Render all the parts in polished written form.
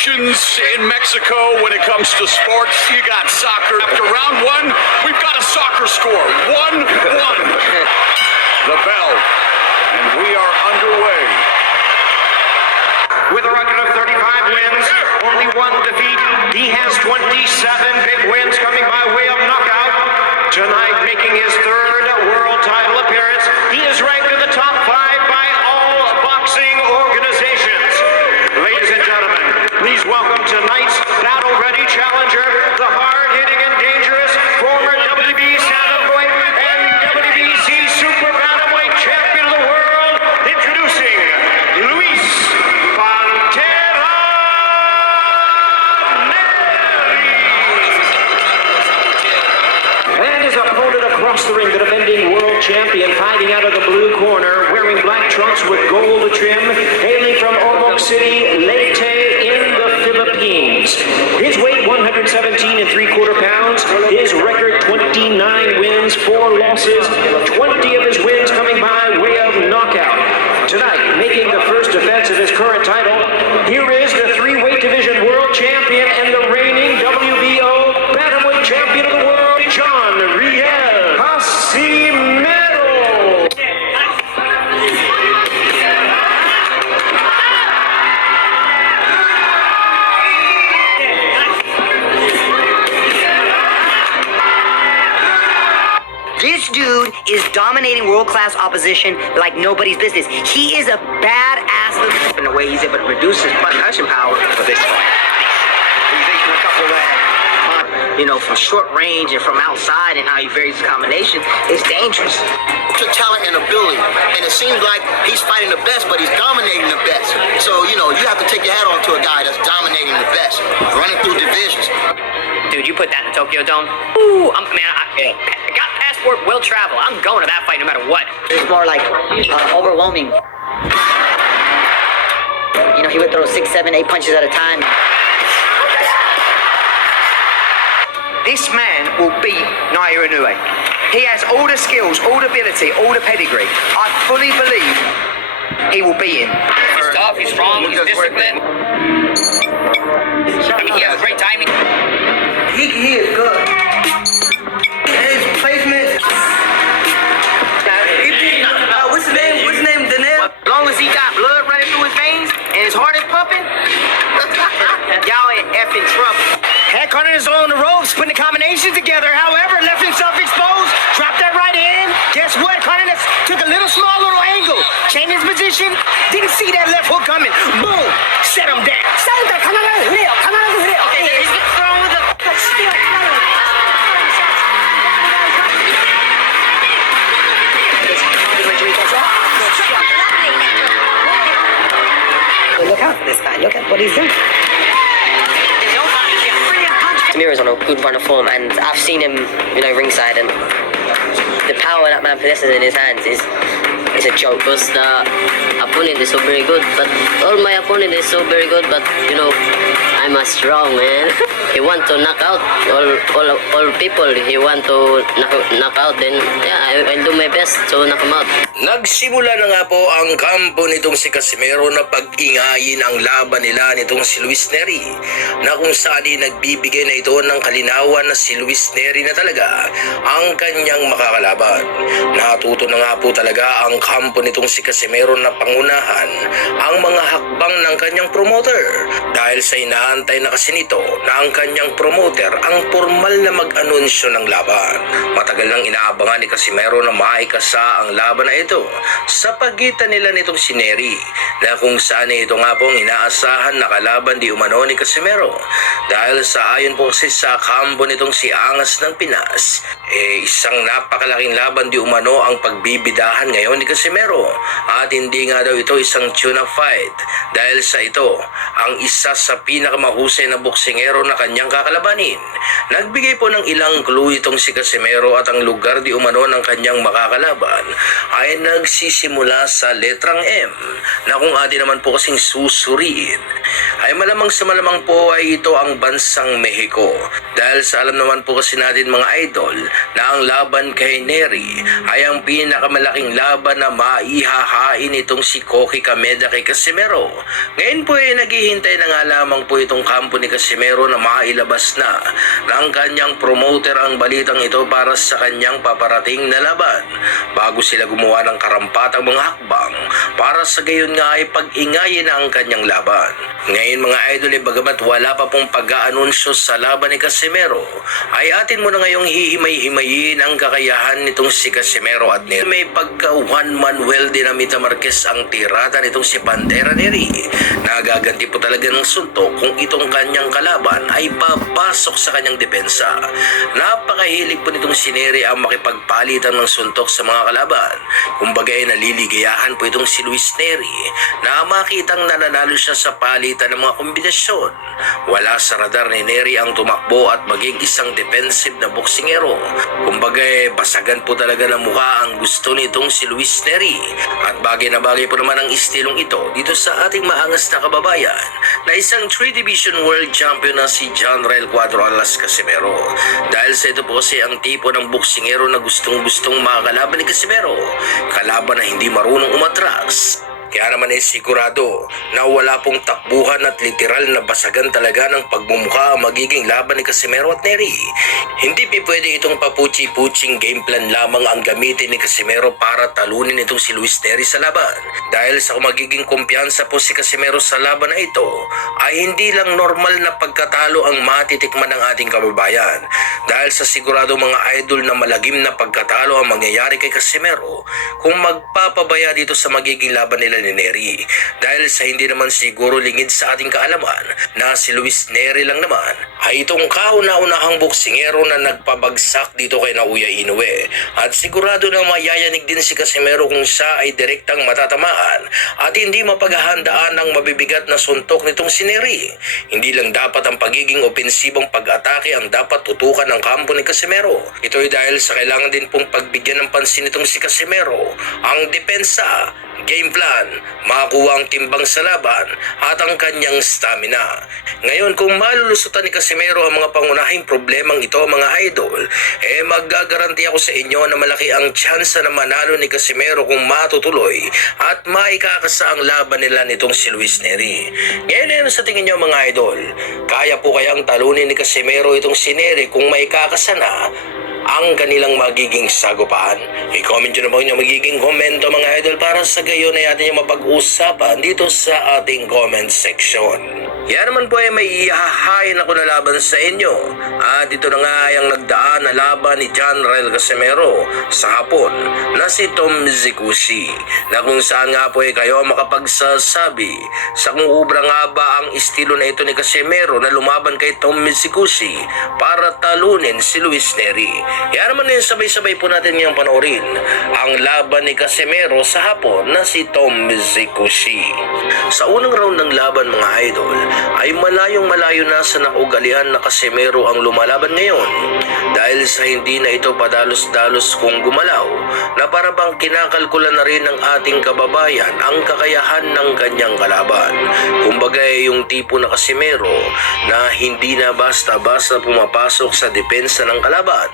emotions in Mexico when it comes to sports. You got soccer. After round one, we've got a soccer score. 1-1. The bell. And we are underway. With a record of 35 wins, only one defeat, he has 27 big wins coming by way of knockout. Tonight, making his third world title appearance, he is ranked in the top 5 by all boxing organizations. Ladies and gentlemen, please welcome tonight's battle-ready challenger, the hard-hitting and dangerous former WBC bantamweight and WBC super bantamweight champion of the world, introducing Luis Pantera Neri. And his opponent across the ring, the defending world champion, fighting out of the blue corner, wearing black trunks with gold trim, hailing from Ormoc City, Leyte in the Philippines. His weight 117 3/4 pounds. His record 29 wins, 4 losses, 20 of his wins coming by way of knockout. Tonight, making the first defense of his current title, here is the 3-weight division world champion and the reigning WBO bantamweight champion of the world, John Riel Casimero. This dude is dominating world-class opposition like nobody's business. He is a badass. In the way he's able to reduce his punching power for this fight. He's able a couple that, from short range and from outside, and how he varies his combination is dangerous. To talent and ability, and it seems like he's fighting the best, but he's dominating the best. So, you have to take your hat off to a guy that's dominating the best, running through divisions. Dude, you put that in the Tokyo Dome? Ooh, I got passport, will travel. I'm going to that fight no matter what. It's more like overwhelming. He would throw 6, 7, 8 punches at a time. This man will beat Naoya Inoue. He has all the skills, all the ability, all the pedigree. I fully believe he will beat him. He's tough, he's strong, he's disciplined. He has great timing. He is good. His placement. What's his name? Daniel? As long as he got blood running through his veins and his heart is pumping, y'all in effing trouble. Heck, Conor is on the ropes, putting the combinations together. However, left himself exposed. Dropped that right hand. Guess what? Conor took a small little angle. Changed his position. Didn't see that left hook coming. Boom. Set him down. Okay, he's getting thrown with the... Look out for this guy. Look at what he's doing. Samiro's on a good run of form, and I've seen him, ringside, and the power that man possesses in his hands is a joke. Because the opponent is so very good, but all my opponent is so very good, but I'm a strong man. He want to knock out all people. He want to knock out. Then I'll do my best to knock him out. Nagsimula na nga po ang kampo nitong si Casimero na pag-ingayin ang laban nila nitong si Luis Neri, na kung saan nagbibigay na ito ng kalinawan na si Luis Neri na talaga ang kanyang makakalaban. Natuto na nga po talaga ang kampo nitong si Casimero na pangunahan ang mga hakbang ng kanyang promoter, dahil sa inaantay na kasi nito na ang kanyang promoter ang formal na mag-anunsyo ng laban. Matagal nang inaabangan ni Casimero na maikasa ang laban na ito sa pagitan nila nitong si Neri, na kung saan ito nga pong inaasahan na kalaban di umano ni Casimero, dahil sa ayon po kasi sa kampo nitong si Angas ng Pinas, isang napakalaking laban di umano ang pagbibidahan ngayon ni Casimero, at hindi nga daw ito isang tune-up fight, dahil sa ito ang isa sa pinakamahusay na boksingero na kanyang kakalabanin. Nagbigay po ng ilang clue itong si Casimero, at ang lugar di umano ng kanyang makakalaban ay nagsisimula sa letrang M, na kung atin naman po kasing susuriin ay malamang sa malamang po ay ito ang bansang Mexico, dahil sa alam naman po kasi natin mga idol na ang laban kay Neri ay ang pinakamalaking laban na maihahain itong si Koki Kameda kay Casimero. Ngayon po ay naghihintay na nga lamang po itong kampo ni Casimero na mailabas na ng kanyang promoter ang balitang ito para sa kanyang paparating na laban bago sila gumawa ng karampatang mga hakbang para sa gayon nga ay pag-ingayin na ang kanyang laban. Ngayon mga idol, bagamat wala pa pong pag-aanunsyo sa laban ni Casimero, ay atin mo na ngayong hihimay-himayin ang kakayahan nitong si Casimero at Neri. May pagka one-man well Dinamita Marquez ang tirada nitong si Pantera Neri. Nagaganti po talaga ng suntok kung itong kanyang kalaban ay papasok sa kanyang depensa. Napakahilig po nitong si Neri ang makipagpalitan ng suntok sa mga kalaban. Kumbaga ay naliligayahan po itong si Luis Neri na makitang nananalo siya sa palitan ng mga kombinasyon. Wala sa radar ni Neri ang tumakbo at maging isang defensive na boksingero. Kumbaga basagan po talaga ng mukha ang gusto nitong si Luis Neri. At bagay na bagay po naman ang istilong ito dito sa ating maangas na kababayan na isang 3 Division World Champion na si John Rael Cuadro alias Casimero. Dahil sa ito po kasi ang tipo ng boksingero na gustong-gustong makakalaban ni Casimero, kalaban na hindi marunong umatras. Kaya naman ay sigurado na wala pong takbuhan at literal na basagan talaga ng pagmumukha ang magiging laban ni Casimero at Neri. Hindi pwede itong papuchi-puching game plan lamang ang gamitin ni Casimero para talunin itong si Luis Neri sa laban. Dahil sa magiging kumpiyansa po si Casimero sa laban na ito, ay hindi lang normal na pagkatalo ang matitikman ng ating kababayan. Dahil sa sigurado mga idol na malagim na pagkatalo ang mangyayari kay Casimero kung magpapabaya dito sa magiging laban nila ni Neri. Dahil sa hindi naman siguro lingid sa ating kaalaman na si Luis Neri lang naman ay itong kauna-unahang boksingero na nagpabagsak dito kay Naoya Inoue. At sigurado na mayayanig din si Casimero kung siya ay direktang matatamaan at hindi mapaghahandaan ang mabibigat na suntok nitong si Neri. Hindi lang dapat ang pagiging opensibong pag-atake ang dapat tutukan ng kampo ni Casimero. Ito ay dahil sa kailangan din pong pagbigyan ng pansin nitong si Casimero ang depensa, game plan, makakuha ang timbang sa laban at ang kanyang stamina. Ngayon kung malulusutan ni Casimero ang mga pangunahing problemang ito mga idol, maggagaranti ako sa inyo na malaki ang tsansa na manalo ni Casimero kung matutuloy at maikakasa ang laban nila nitong si Luis Neri. Ngayon sa tingin nyo mga idol, kaya po kayang talunin ni Casimero itong si Neri kung maikakasa na ang kanilang magiging sagupaan? I-comment nyo na po yung magiging komento mga idol para sa gayon ay atin yung mapag-usapan dito sa ating comment section. Yan naman po ay may ihahain ako na laban sa inyo. At ito na nga ay ang nagdaan na laban ni John Rael Casimero sa hapon na si Tom Zikushi, na kung saan nga po ay kayo makapagsasabi sa kung ubra nga ba ang estilo na ito ni Casimero na lumaban kay Tom Zikushi para talunin si Luis Neri. Yan naman din sabay-sabay po natin ngayong panoorin ang laban ni Casimero sa hapon na si Tom Zikushi. Sa unang round ng laban mga idol ay malayong-malayo na sa naugalian na Casimero ang lumalaban ngayon dahil sa hindi na ito padalos-dalos kung gumalaw na para bang kinakalkula na rin ng ating kababayan ang kakayahan ng kanyang kalaban. Kumbaga yung tipo na Casimero na hindi na basta-basta pumapasok sa depensa ng kalaban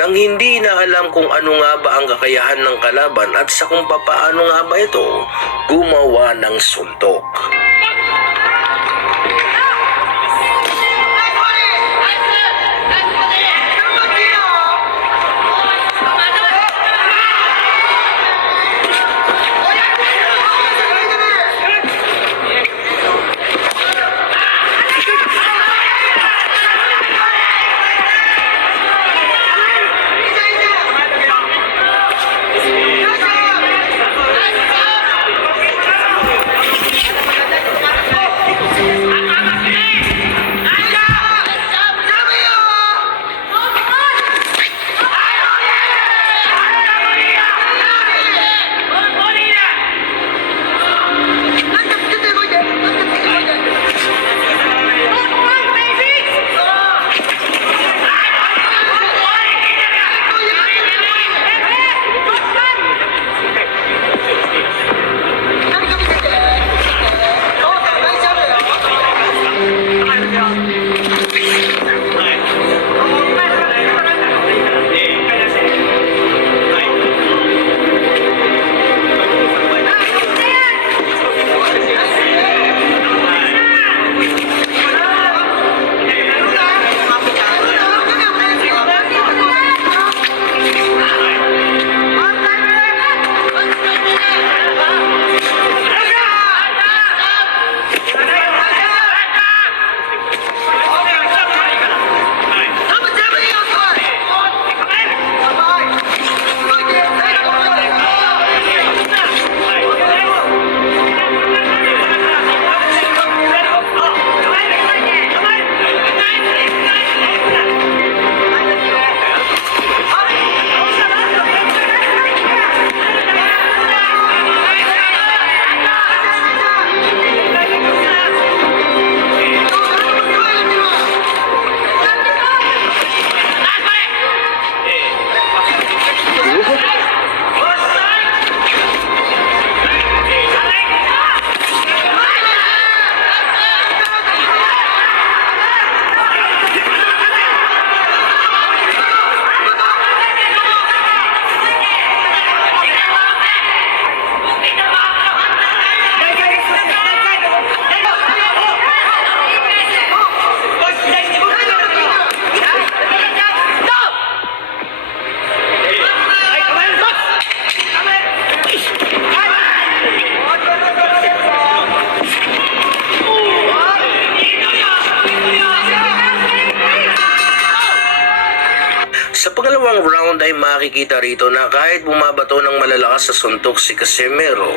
nang hindi na alam kung ano nga ba ang kakayahan ng kalaban at sa kung papaano nga ba ito gumawa ng suntok. Sa pangalawang round ay makikita rito na kahit bumabato ng malalakas sa suntok si Casimero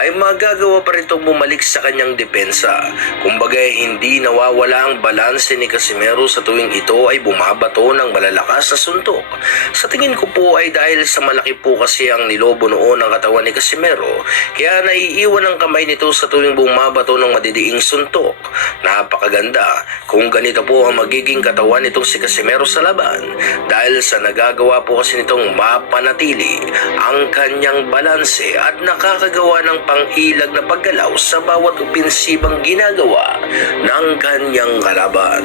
ay magagawa pa rin itong bumalik sa kanyang depensa. Kumbaga hindi nawawala ang balanse ni Casimero sa tuwing ito ay bumabato ng malalakas sa suntok. Sa tingin ko po ay dahil sa malaki po kasi ang nilobo noon ng katawan ni Casimero kaya naiiwan ang kamay nito sa tuwing bumabato ng madidiing suntok. Napakaganda kung ganito po ang magiging katawan nitong si Casimero sa laban dahil sa nagagawa po kasi nitong mapanatili ang kanyang balanse at nakakagawa ng pang-ilag na paggalaw sa bawat opensibang ginagawa ng kanyang kalaban.